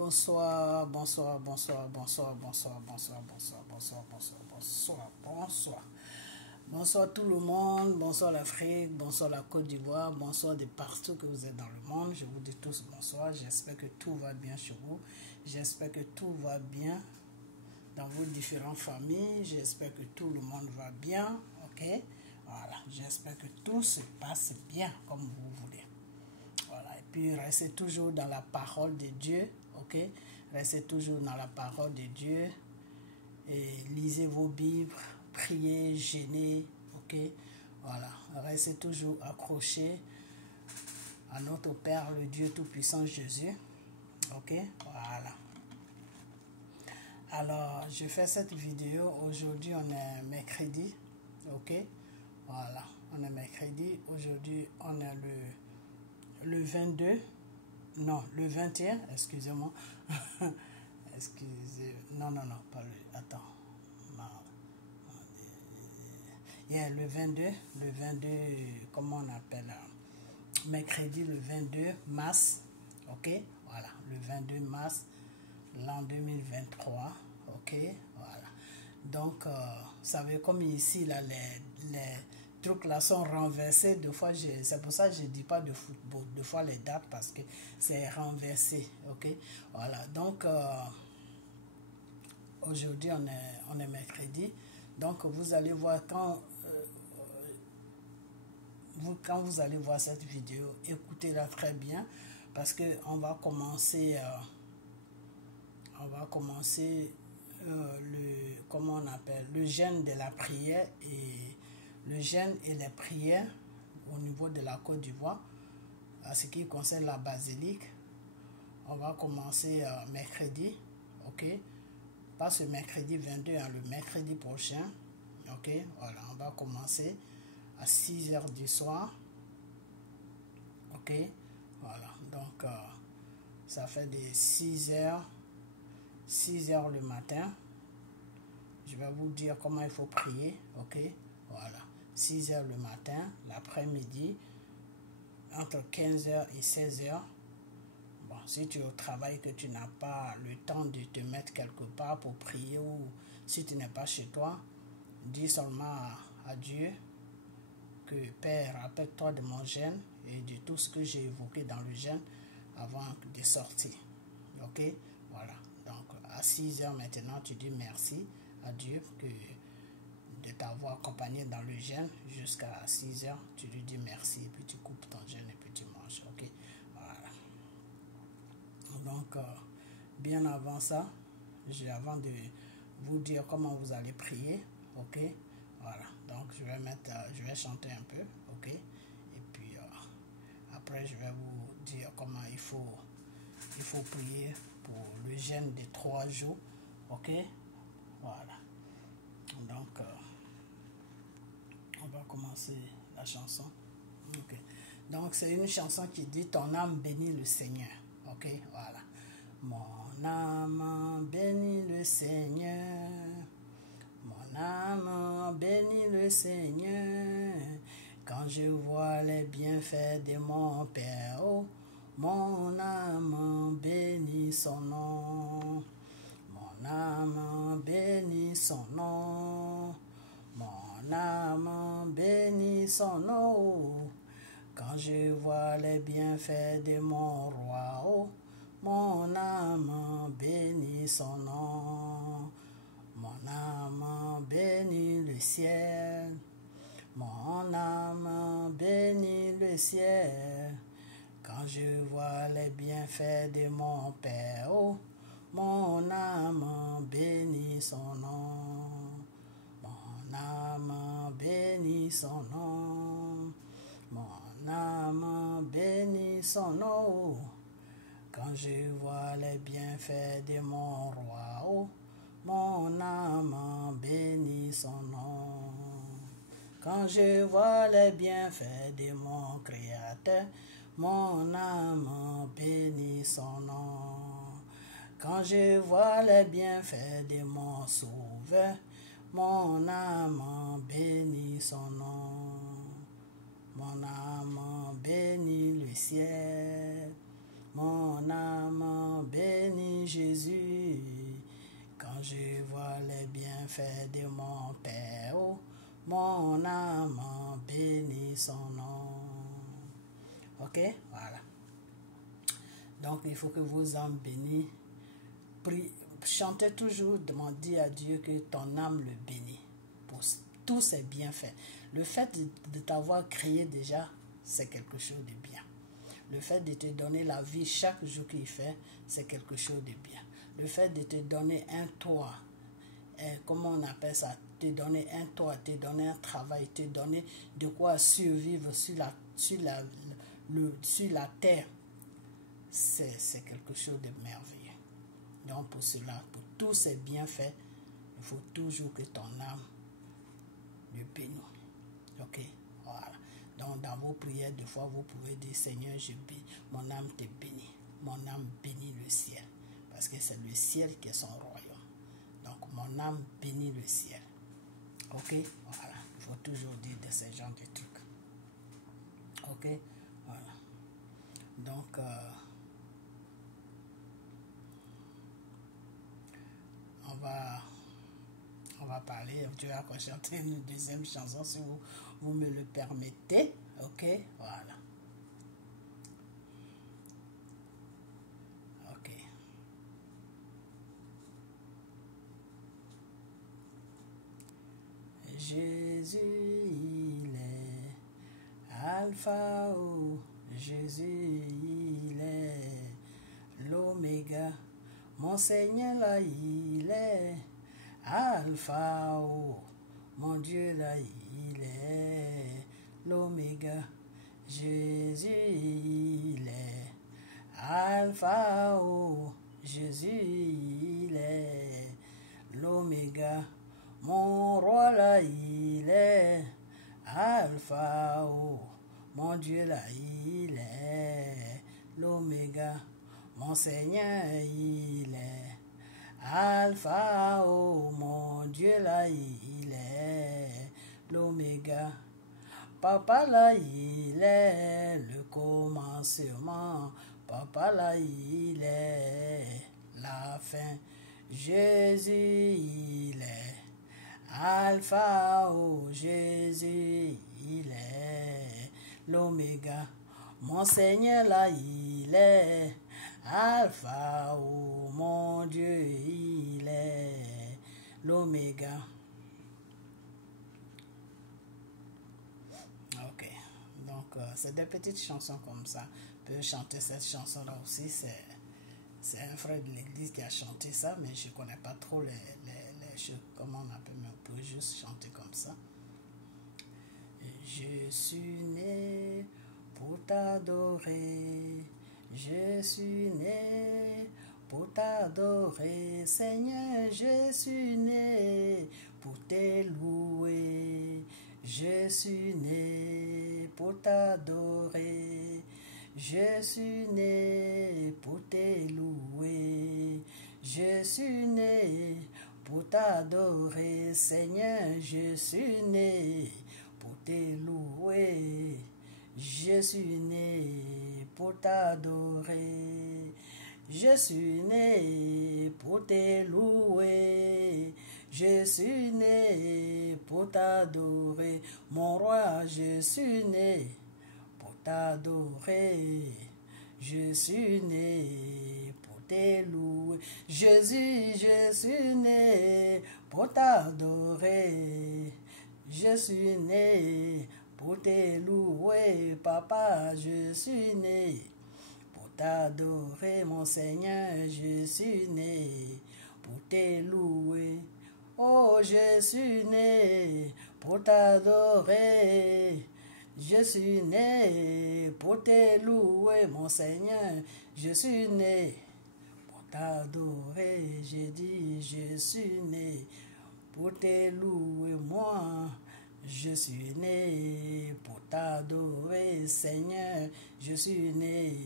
Bonsoir, bonsoir, bonsoir, bonsoir, bonsoir, bonsoir, bonsoir, bonsoir, bonsoir, bonsoir, bonsoir. Bonsoir tout le monde, bonsoir l'Afrique, bonsoir la Côte d'Ivoire, bonsoir de partout que vous êtes dans le monde. Je vous dis tous bonsoir, j'espère que tout va bien chez vous. J'espère que tout va bien dans vos différentes familles. J'espère que tout le monde va bien, ok? Voilà, j'espère que tout se passe bien comme vous voulez. Voilà, et puis restez toujours dans la parole de Dieu, ok? Restez toujours dans la parole de Dieu et lisez vos Bibles, priez, jeûnez, ok? Voilà, restez toujours accrochés à notre Père, le Dieu Tout-Puissant Jésus, ok? Voilà. Alors, je fais cette vidéo, aujourd'hui on est mercredi, ok? Voilà, on est mercredi, aujourd'hui on est le 22, non, le 21, excusez-moi, non, pas le, attends, le 22, comment on appelle, mercredi le 22 mars, ok, voilà, le 22 mars, l'an 2023, ok, voilà, donc, vous savez, comme ici, là, les trucs là sont renversés, deux fois, c'est pour ça que je ne dis pas de football, deux fois les dates, parce que c'est renversé, ok, voilà, donc, aujourd'hui, on est mercredi, donc, vous allez voir, quand vous allez voir cette vidéo, écoutez-la très bien, parce que on va commencer comment on appelle, le jeûne de la prière et le jeûne et les prières au niveau de la Côte d'Ivoire. À ce qui concerne la basilique, on va commencer mercredi, ok, pas ce mercredi 22, hein, le mercredi prochain, ok, voilà, on va commencer à 6 heures du soir, ok, voilà, donc ça fait des 6 heures le matin. Je vais vous dire comment il faut prier, ok, voilà, 6 heures le matin, l'après-midi, entre 15 heures et 16 heures. Bon, si tu es au travail, que tu n'as pas le temps de te mettre quelque part pour prier, ou si tu n'es pas chez toi, dis seulement à Dieu que Père, rappelle-toi de mon jeûne et de tout ce que j'ai évoqué dans le jeûne avant de sortir, ok, voilà. Donc, à 6 heures maintenant, tu dis merci à Dieu de t'avoir accompagné dans le jeûne jusqu'à 6 heures. Tu lui dis merci, et puis tu coupes ton jeûne et puis tu manges. Ok, voilà. Donc, bien avant ça, avant de vous dire comment vous allez prier, ok, voilà. Donc, je vais chanter un peu, ok, et puis après, je vais vous dire comment il faut prier pour le jeûne de 3 jours, ok, voilà. Donc, on va commencer la chanson, ok. Donc, c'est une chanson qui dit « Ton âme bénit le Seigneur », ok, voilà. Mon âme bénit le Seigneur, mon âme bénit le Seigneur, quand je vois les bienfaits de mon Père, oh, mon âme bénit son nom, mon âme bénit son nom, mon âme bénit son nom, quand je vois les bienfaits de mon roi, oh, mon âme bénit son nom, mon âme bénit le ciel, mon âme bénit le ciel, quand je vois les bienfaits de mon Père, oh, mon âme bénit son nom, mon âme bénit son nom, mon âme bénit son nom, quand je vois les bienfaits de mon roi, oh, mon âme bénit son nom. Quand je vois les bienfaits de mon Créateur, mon âme bénit son nom. Quand je vois les bienfaits de mon Sauveur, mon âme bénit son nom. Mon âme bénit le ciel, mon âme bénit bienfaits de mon Père. Oh, mon âme bénit son nom. Ok, voilà. Donc, il faut que vos âmes bénissent. Chantez toujours, demandez à Dieu que ton âme le bénisse pour tous ses bienfaits. Le fait de t'avoir créé déjà, c'est quelque chose de bien. Le fait de te donner la vie chaque jour qu'il fait, c'est quelque chose de bien. Le fait de te donner un toit, comment on appelle ça, te donner un toit, te donner un travail, te donner de quoi survivre sur la terre, c'est quelque chose de merveilleux. Donc pour cela, pour tous ces bienfaits, il faut toujours que ton âme le bénisse. Ok, voilà. Donc dans vos prières, des fois, vous pouvez dire, Seigneur, mon âme te bénit. Mon âme bénit le ciel. Parce que c'est le ciel qui est son royaume. Donc mon âme bénit le ciel. Ok, voilà. Il faut toujours dire de ces genres de trucs. Ok, voilà. Donc, on va parler. Dieu va chanter une deuxième chanson si vous me le permettez. Ok, voilà. Ok. Jésus, il est Alpha, oh, Jésus, il est l'Oméga. Mon Seigneur, là, il est Alpha, oh, mon Dieu, là, il est l'Oméga. Jésus, il est Alpha, oh, Jésus, il est l'Oméga. Mon roi, là, il est Alpha, oh, mon Dieu, là, il est l'Oméga. Mon Seigneur, il est Alpha, oh, mon Dieu, là, il est l'Oméga. Papa, là, il est le commencement. Papa, là, il est la fin. Jésus, il est Alpha, oh, Jésus, il est l'Oméga. Mon Seigneur, là, il est Alpha, oh, mon Dieu, il est l'Oméga. Ok, donc c'est des petites chansons comme ça. On peut chanter cette chanson-là aussi. C'est un frère de l'église qui a chanté ça, mais je ne connais pas trop les choses, comment on appelle, mais on peut juste chanter comme ça. Je suis né pour t'adorer. Je suis né pour t'adorer. Seigneur, je suis né pour te louer. Je suis né pour t'adorer. Je suis né pour te louer. Je suis né pour t'adorer. Seigneur, je suis né pour te louer. Je suis né pour t'adorer. Je suis né pour te louer. Je suis né pour t'adorer. Mon roi, je suis né pour t'adorer. Je suis né pour te louer. Jésus, je suis né pour t'adorer. Je suis né pour te louer, papa, je suis né pour t'adorer, mon Seigneur, je suis né pour te louer. Oh, je suis né pour t'adorer. Je suis né pour te louer, mon Seigneur, je suis né pour t'adorer. J'ai dit, je suis né pour te louer, moi. Je suis né pour t'adorer, Seigneur. Je suis né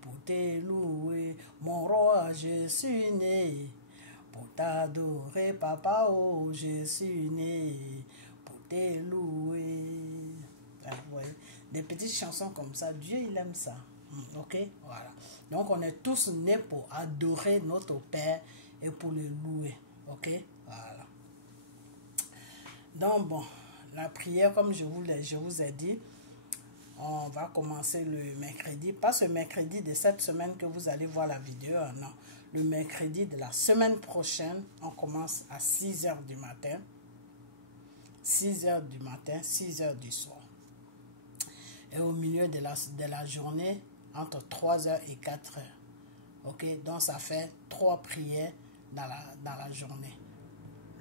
pour te louer, mon roi. Je suis né pour t'adorer, papa. Oh, je suis né pour te louer. Ah, ouais. Des petites chansons comme ça, Dieu il aime ça. Ok, voilà. Donc on est tous nés pour adorer notre Père et pour le louer. Ok, voilà. Donc bon, la prière, comme je vous ai dit, on va commencer le mercredi. Pas ce mercredi de cette semaine que vous allez voir la vidéo, non. Le mercredi de la semaine prochaine, on commence à 6 h du matin. 6 h du matin, 6 h du soir. Et au milieu de la journée, entre 3 h et 4 h. Ok, donc ça fait 3 prières dans la journée.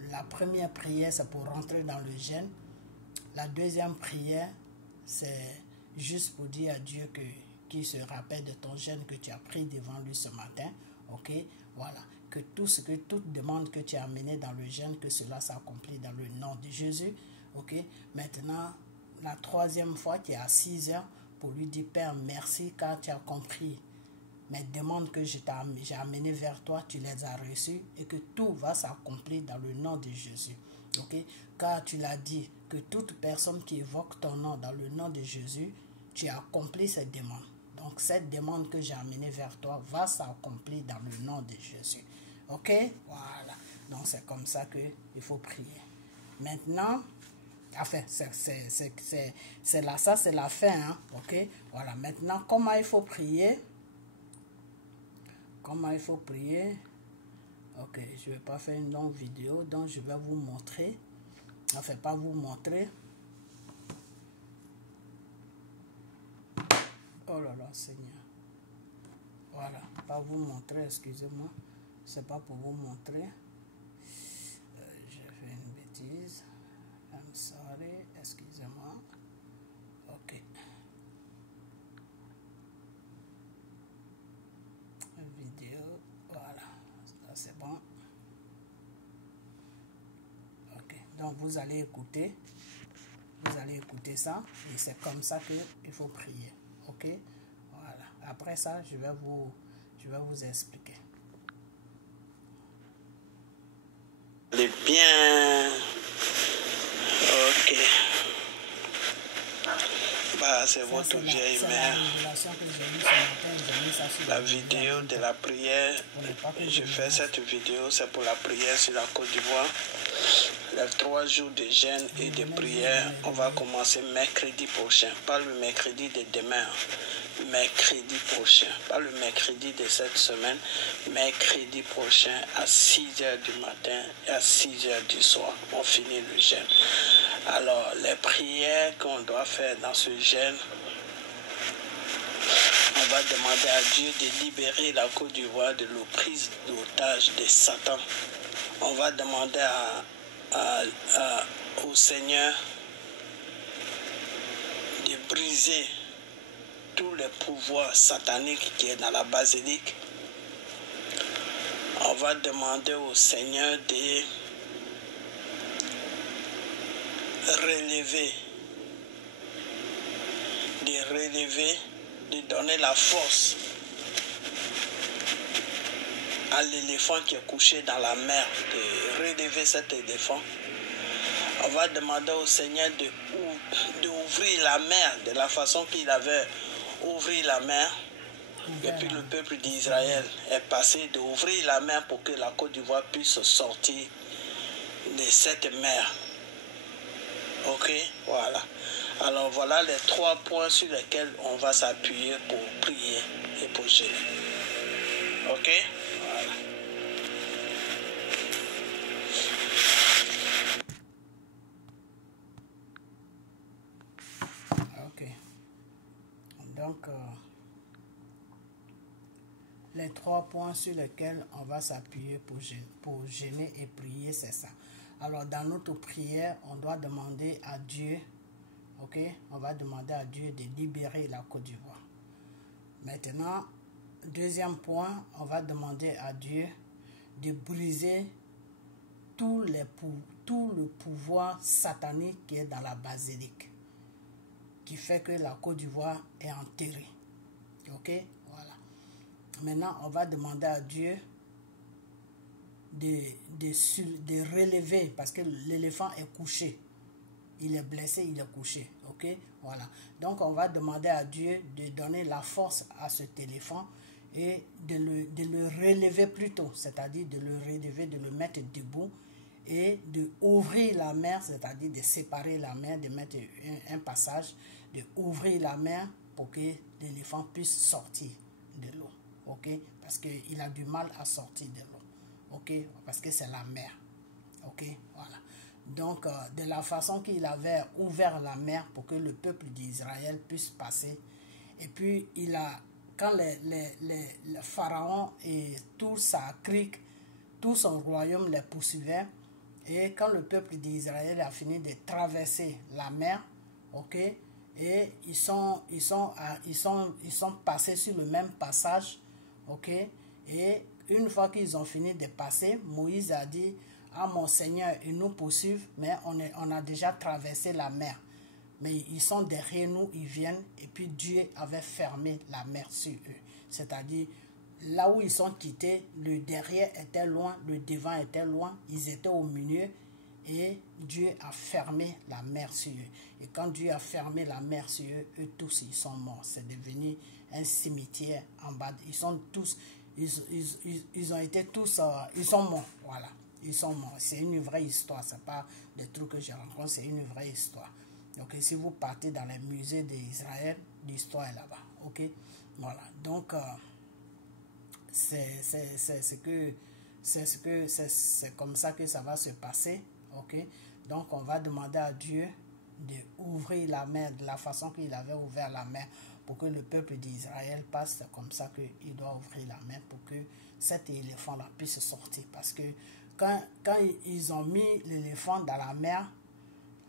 La première prière, c'est pour rentrer dans le jeûne. La deuxième prière, c'est juste pour dire à Dieu qu'il se rappelle de ton jeûne que tu as pris devant lui ce matin. Ok, voilà. Que toute demande que tu as amenée dans le jeûne, que cela s'accomplit dans le nom de Jésus. Ok, maintenant, la troisième fois, tu es à 6 h pour lui dire, Père, merci car tu as compris mes demandes que j'ai amenées vers toi, tu les as reçues et que tout va s'accomplir dans le nom de Jésus. Ok? Car tu l'as dit que toute personne qui évoque ton nom dans le nom de Jésus, tu as accompli cette demande. Donc cette demande que j'ai amenée vers toi va s'accomplir dans le nom de Jésus. Ok? Voilà. Donc c'est comme ça qu'il faut prier. Maintenant, enfin, c'est là, ça c'est la fin. Hein? Ok? Voilà. Maintenant, comment il faut prier? Comment il faut prier? Ok, je ne vais pas faire une longue vidéo, donc je vais vous montrer. Enfin, pas vous montrer. Oh là là, Seigneur. Voilà, pas vous montrer, excusez-moi. C'est pas pour vous montrer. J'ai fait une bêtise. I'm sorry, excusez-moi. Ok. Vidéo, voilà. Ça c'est bon. Ok, donc vous allez écouter. Vous allez écouter ça et c'est comme ça qu'il faut prier. Ok? Voilà. Après ça, je vais vous expliquer. Les bien. Ok. Bah, c'est votre vieille mère. La vidéo de la prière. Je fais cette vidéo, c'est pour la prière sur la Côte d'Ivoire. Les 3 jours de jeûne et de prière, on va commencer mercredi prochain. Pas le mercredi de demain. Mercredi prochain. Pas le mercredi de cette semaine. Mercredi prochain à 6 h du matin et à 6 h du soir. On finit le jeûne. Alors, les prières qu'on doit faire dans ce jeûne, on va demander à Dieu de libérer la Côte d'Ivoire de l'emprise d'otage de Satan. On va demander au Seigneur de briser tous les pouvoirs sataniques qui est dans la basilique. On va demander au Seigneur de relever, de donner la force à l'éléphant qui est couché dans la mer, de relever cet éléphant. On va demander au Seigneur d'ouvrir la mer de la façon qu'il avait ouvert la mer. Et puis le peuple d'Israël est passé d'ouvrir la mer pour que la Côte d'Ivoire puisse sortir de cette mer. Ok, voilà. Alors voilà les 3 points sur lesquels on va s'appuyer pour prier et pour jeûner. Ok, voilà. Ok. Donc, les 3 points sur lesquels on va s'appuyer pour jeûner et prier, c'est ça. Alors, dans notre prière, on doit demander à Dieu, ok, on va demander à Dieu de libérer la Côte d'Ivoire. Maintenant, deuxième point, on va demander à Dieu de briser tout le pouvoir satanique qui est dans la basilique, qui fait que la Côte d'Ivoire est enterrée. Ok, voilà. Maintenant, on va demander à Dieu de relever, parce que l'éléphant est couché. Il est blessé, il est couché. Ok, voilà. Donc, on va demander à Dieu de donner la force à cet éléphant et de le relever plutôt, c'est-à-dire de le relever, de le mettre debout et d'ouvrir la mer, c'est-à-dire de séparer la mer, de mettre un passage, d'ouvrir la mer pour que l'éléphant puisse sortir de l'eau, ok? Parce qu'il a du mal à sortir de l'eau, ok? Parce que c'est la mer, ok? Voilà. Donc, de la façon qu'il avait ouvert la mer pour que le peuple d'Israël puisse passer, et puis quand le pharaon et tout sa clique, tout son royaume les poursuivait, et quand le peuple d'Israël a fini de traverser la mer, ok, et ils sont passés sur le même passage, ok, et une fois qu'ils ont fini de passer, Moïse a dit à mon Seigneur, ils nous poursuivent, mais on a déjà traversé la mer. Mais ils sont derrière nous, ils viennent, et puis Dieu avait fermé la mer sur eux. C'est-à-dire, là où ils sont quittés, le derrière était loin, le devant était loin, ils étaient au milieu, et Dieu a fermé la mer sur eux. Et quand Dieu a fermé la mer sur eux, eux tous, ils sont morts. C'est devenu un cimetière en bas. Ils sont tous, ils ont été tous, ils sont morts, voilà. Ils sont morts. C'est une vraie histoire, c'est pas des trucs que je rencontre, c'est une vraie histoire. Donc, si vous partez dans les musées d'Israël, l'histoire est là-bas, ok? Voilà, donc, c'est comme ça que ça va se passer, ok? Donc, on va demander à Dieu d'ouvrir la mer de la façon qu'il avait ouvert la mer pour que le peuple d'Israël passe. C'est comme ça qu'il doit ouvrir la mer pour que cet éléphant-là puisse sortir. Parce que quand ils ont mis l'éléphant dans la mer,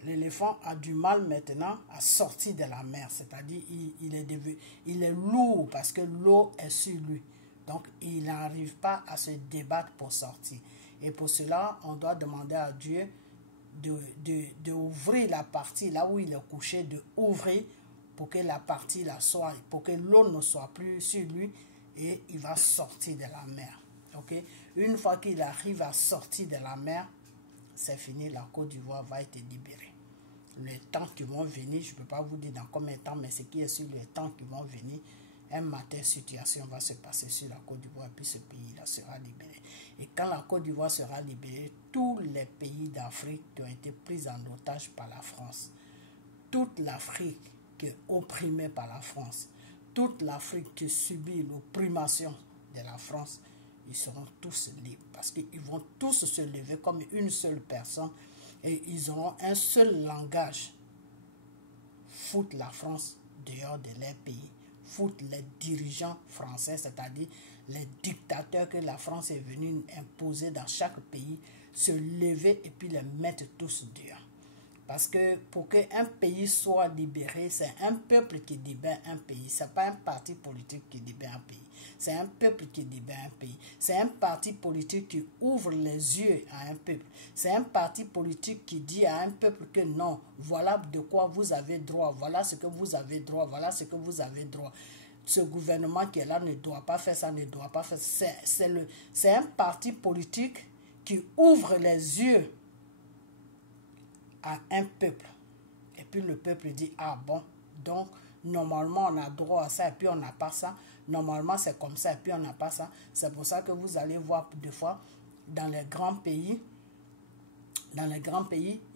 l'éléphant a du mal maintenant à sortir de la mer. C'est-à-dire il est lourd parce que l'eau est sur lui. Donc, il n'arrive pas à se débattre pour sortir. Et pour cela, on doit demander à Dieu d'ouvrir la partie là où il est couché, d'ouvrir pour que la partie là soit, pour que l'eau ne soit plus sur lui et il va sortir de la mer. Ok? Une fois qu'il arrive à sortir de la mer, c'est fini, la Côte d'Ivoire va être libérée. Les temps qui vont venir, je ne peux pas vous dire dans combien de temps, mais ce qui est sur les temps qui vont venir, un matin, situation va se passer sur la Côte d'Ivoire, puis ce pays-là sera libéré. Et quand la Côte d'Ivoire sera libérée, tous les pays d'Afrique qui ont été pris en otage par la France, toute l'Afrique qui est opprimée par la France, toute l'Afrique qui subit l'opprimation de la France, ils seront tous libres parce qu'ils vont tous se lever comme une seule personne et ils auront un seul langage. Foutre la France dehors de leur pays, foutre les dirigeants français, c'est-à-dire les dictateurs que la France est venue imposer dans chaque pays, se lever et puis les mettre tous dehors. Parce que pour qu'un pays soit libéré, c'est un peuple qui libère un pays. Ce n'est pas un parti politique qui libère un pays. C'est un peuple qui libère un pays. C'est un parti politique qui ouvre les yeux à un peuple. C'est un parti politique qui dit à un peuple que non, voilà de quoi vous avez droit, voilà ce que vous avez droit, voilà ce que vous avez droit. Ce gouvernement qui est là ne doit pas faire ça, ne doit pas faire ça. C'est un parti politique qui ouvre les yeux à un peuple. Et puis le peuple dit, ah bon, donc normalement on a droit à ça et puis on n'a pas ça. Normalement c'est comme ça et puis on n'a pas ça. C'est pour ça que vous allez voir des fois dans les grands pays,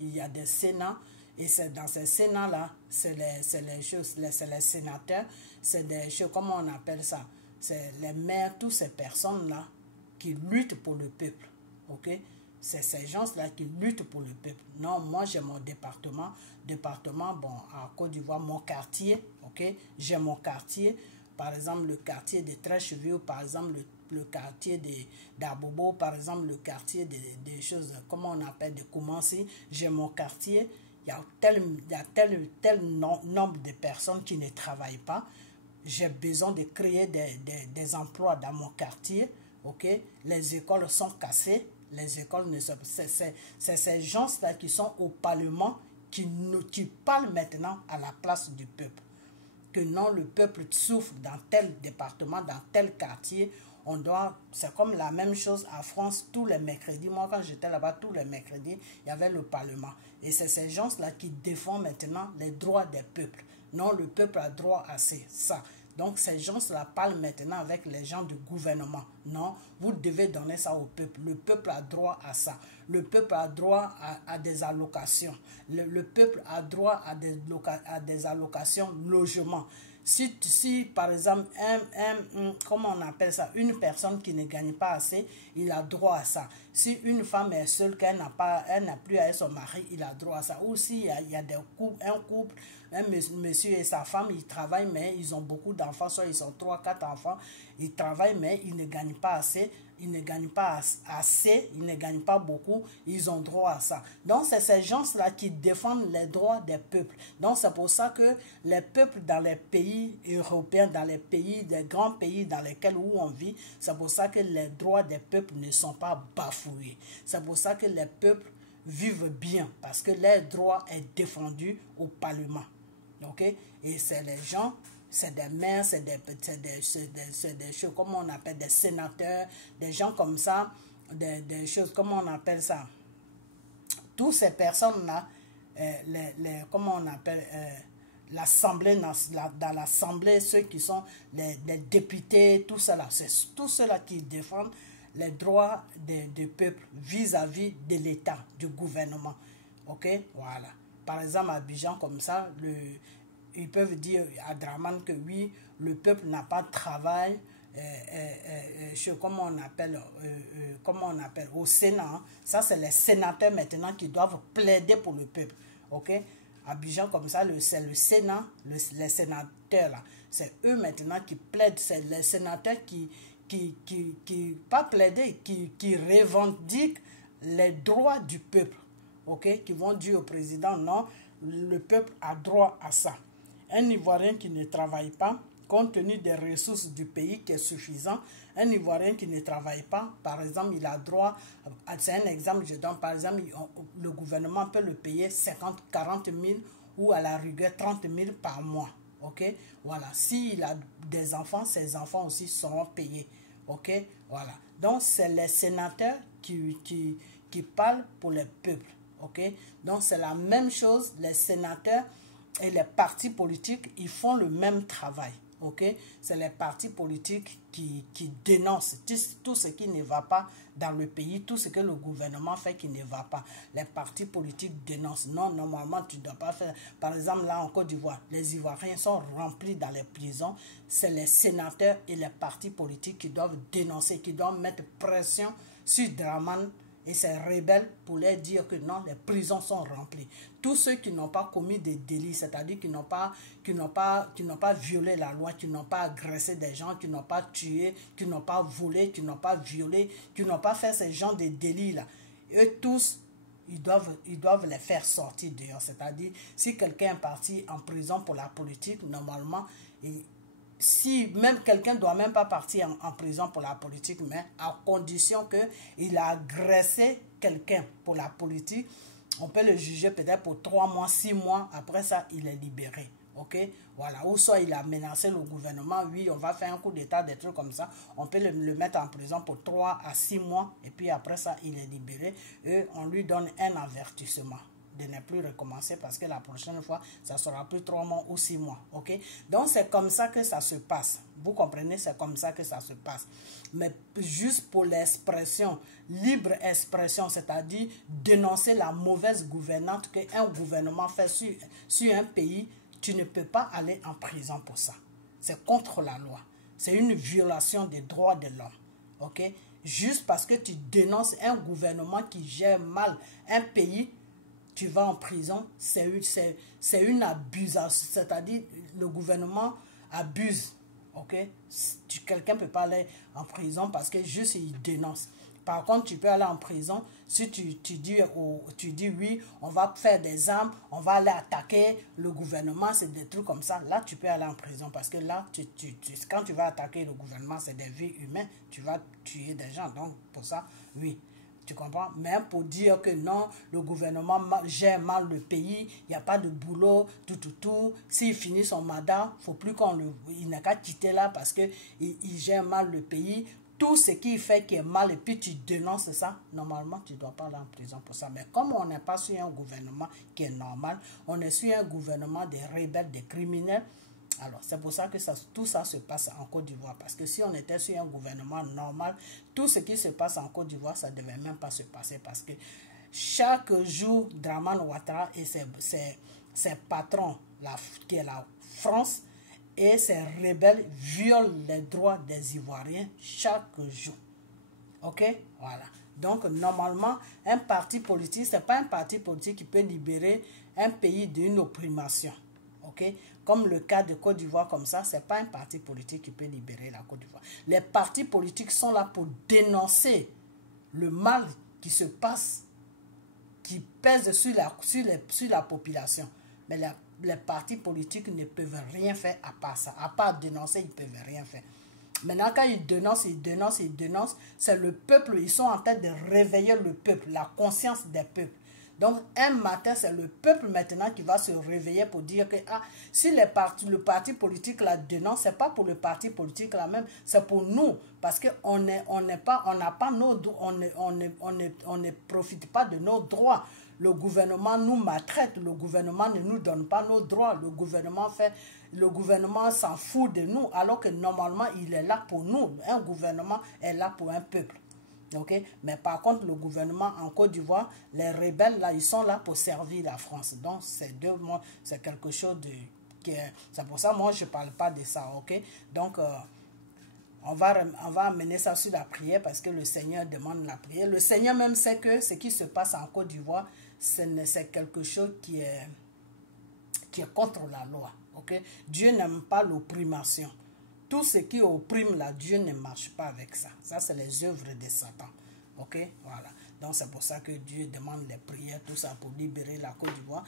il y a des sénats et c'est dans ces sénats-là, c'est les sénateurs, c'est des choses, comment on appelle ça? C'est les maires, toutes ces personnes-là qui luttent pour le peuple, ok? C'est ces gens-là qui luttent pour le peuple. Non, moi j'ai mon département, bon, à Côte d'Ivoire, mon quartier, ok? J'ai mon quartier, par exemple le quartier de Trècheville, par exemple le quartier d'Abobo, par exemple le quartier des choses, comment on appelle, de Koumansi. J'ai mon quartier, il y a tel nombre de personnes qui ne travaillent pas. J'ai besoin de créer des emplois dans mon quartier, ok? Les écoles sont cassées. Les écoles ne sont... C'est ces gens-là qui sont au Parlement qui parlent maintenant à la place du peuple. Que non, le peuple souffre dans tel département, dans tel quartier. C'est comme la même chose à France tous les mercredis. Moi, quand j'étais là-bas, tous les mercredis, il y avait le Parlement. Et c'est ces gens-là qui défendent maintenant les droits des peuples. Non, le peuple a droit à ça. Donc ces gens-là parlent maintenant avec les gens du gouvernement. Non, vous devez donner ça au peuple. Le peuple a droit à ça. Le peuple a droit à des allocations. Le peuple a droit à des allocations logement. Si par exemple, comment on appelle ça, une personne qui ne gagne pas assez, il a droit à ça. Si une femme est seule, qu'elle n'a plus avec son mari, il a droit à ça. Ou s'il y a un couple, un monsieur et sa femme, ils travaillent, mais ils ont beaucoup d'enfants, soit ils ont 3, 4 enfants, ils travaillent, mais ils ne gagnent pas assez. Ils ne gagnent pas assez, ils ne gagnent pas beaucoup, ils ont droit à ça. Donc, c'est ces gens-là qui défendent les droits des peuples. Donc, c'est pour ça que les peuples dans les pays européens, dans les pays, des grands pays dans lesquels où on vit, c'est pour ça que les droits des peuples ne sont pas bafoués. C'est pour ça que les peuples vivent bien, parce que leurs droits sont défendus au Parlement. Ok? Et c'est les gens... C'est des maires, c'est des choses, comment on appelle, des sénateurs, des gens comme ça, des choses, comment on appelle ça. Toutes ces personnes-là, comment on appelle, l'Assemblée, dans l'Assemblée, ceux qui sont les députés, tout cela, c'est tout cela qui défendent les droits du peuple vis-à-vis de l'État, du gouvernement. Ok? Voilà. Par exemple, à Abidjan, comme ça, ils peuvent dire à Draman que oui, le peuple n'a pas de travail, comment on appelle, au Sénat. Hein. Ça, c'est les sénateurs maintenant qui doivent plaider pour le peuple. Ok? À Abidjan, comme ça, c'est le Sénat, les sénateurs là. C'est eux maintenant qui plaident, c'est les sénateurs qui pas plaider, qui revendiquent les droits du peuple. Ok? Qui vont dire au président, non, le peuple a droit à ça. Un Ivoirien qui ne travaille pas, compte tenu des ressources du pays qui est suffisant, un Ivoirien qui ne travaille pas, par exemple, il a droit, c'est un exemple, je donne, par exemple, le gouvernement peut le payer 40 000 ou à la rigueur 30 000 par mois. Ok? Voilà. S'il a des enfants, ses enfants aussi seront payés. Ok? Voilà. Donc, c'est les sénateurs qui parlent pour le peuple. Ok? Donc, c'est la même chose, les sénateurs et les partis politiques, ils font le même travail. Ok? C'est les partis politiques qui dénoncent tout ce qui ne va pas dans le pays, tout ce que le gouvernement fait qui ne va pas. Les partis politiques dénoncent. Non, normalement, tu ne dois pas faire. Par exemple, là en Côte d'Ivoire, les Ivoiriens sont remplis dans les prisons. C'est les sénateurs et les partis politiques qui doivent dénoncer, qui doivent mettre pression sur Draman et ces rebelles pour leur dire que non, les prisons sont remplies. Tous ceux qui n'ont pas commis des délits, c'est-à-dire qui n'ont pas violé la loi, qui n'ont pas agressé des gens, qui n'ont pas tué, qui n'ont pas volé, qui n'ont pas violé, qui n'ont pas fait ces genres de délits-là. Eux tous, ils doivent les faire sortir dehors. C'est-à-dire, si quelqu'un est parti en prison pour la politique, normalement, si même quelqu'un ne doit même pas partir en prison pour la politique, mais à condition qu'il a agressé quelqu'un pour la politique, on peut le juger peut-être pour 3 mois, 6 mois, après ça, il est libéré. Ok? Voilà. Ou soit il a menacé le gouvernement, oui, on va faire un coup d'état, des trucs comme ça, on peut le mettre en prison pour 3 à 6 mois, et puis après ça, il est libéré, et on lui donne un avertissement de ne plus recommencer parce que la prochaine fois, ça sera plus 3 mois ou 6 mois. Ok? Donc, c'est comme ça que ça se passe. Vous comprenez? C'est comme ça que ça se passe. Mais juste pour l'expression, libre expression, c'est-à-dire dénoncer la mauvaise gouvernance qu'un gouvernement fait sur un pays, tu ne peux pas aller en prison pour ça. C'est contre la loi. C'est une violation des droits de l'homme. Ok? Juste parce que tu dénonces un gouvernement qui gère mal un pays, tu vas en prison, c'est une abusation, c'est-à-dire le gouvernement abuse, ok? Quelqu'un ne peut pas aller en prison parce que juste il dénonce. Par contre, tu peux aller en prison si tu dis oui, on va faire des armes, on va aller attaquer le gouvernement, c'est des trucs comme ça. Là, tu peux aller en prison parce que là, quand tu vas attaquer le gouvernement, c'est des vies humaines, tu vas tuer des gens. Donc, pour ça, oui. Tu comprends? Mais pour dire que non, le gouvernement gère mal le pays, il n'y a pas de boulot, tout. S'il finit son mandat, il ne faut plus il n'a qu'à quitter là parce qu'il gère mal le pays. Tout ce qu'il fait qui est mal et puis tu dénonces ça, normalement, tu ne dois pas aller en prison pour ça. Mais comme on n'est pas sur un gouvernement qui est normal, on est sur un gouvernement des rebelles, des criminels, Alors, c'est pour ça que tout ça se passe en Côte d'Ivoire. Parce que si on était sur un gouvernement normal, tout ce qui se passe en Côte d'Ivoire, ça ne devait même pas se passer. Parce que chaque jour, Dramane Ouattara et ses patrons, qui est la France, et ses rebelles violent les droits des Ivoiriens chaque jour. Ok? Voilà. Donc, normalement, un parti politique, ce n'est pas un parti politique qui peut libérer un pays d'une opprimation. Ok? Comme le cas de Côte d'Ivoire comme ça, ce n'est pas un parti politique qui peut libérer la Côte d'Ivoire. Les partis politiques sont là pour dénoncer le mal qui se passe, qui pèse sur la population. Mais les partis politiques ne peuvent rien faire à part ça. À part dénoncer, ils ne peuvent rien faire. Maintenant, quand ils dénoncent, c'est le peuple. Ils sont en train de réveiller le peuple, la conscience des peuples. Donc, un matin, c'est le peuple maintenant qui va se réveiller pour dire que si le parti politique la dénonce, ce n'est pas pour le parti politique là même, c'est pour nous. Parce qu'on n'a pas nos droits, on ne profite pas de nos droits. Le gouvernement nous maltraite, le gouvernement ne nous donne pas nos droits, le gouvernement s'en fout de nous, alors que normalement, il est là pour nous. Un gouvernement est là pour un peuple. Okay? Mais par contre, le gouvernement en Côte d'Ivoire, les rebelles, là, ils sont là pour servir la France. Donc, c'est quelque chose c'est pour ça, moi, je ne parle pas de ça. Ok? Donc, on va amener ça sur la prière parce que le Seigneur demande la prière. Le Seigneur même sait que ce qui se passe en Côte d'Ivoire, c'est quelque chose qui est contre la loi. Okay? Dieu n'aime pas l'opprimation. Tout ce qui opprime là, Dieu ne marche pas avec ça. Ça, c'est les œuvres de Satan. Ok? Voilà. Donc, c'est pour ça que Dieu demande les prières, tout ça, pour libérer la Côte d'Ivoire.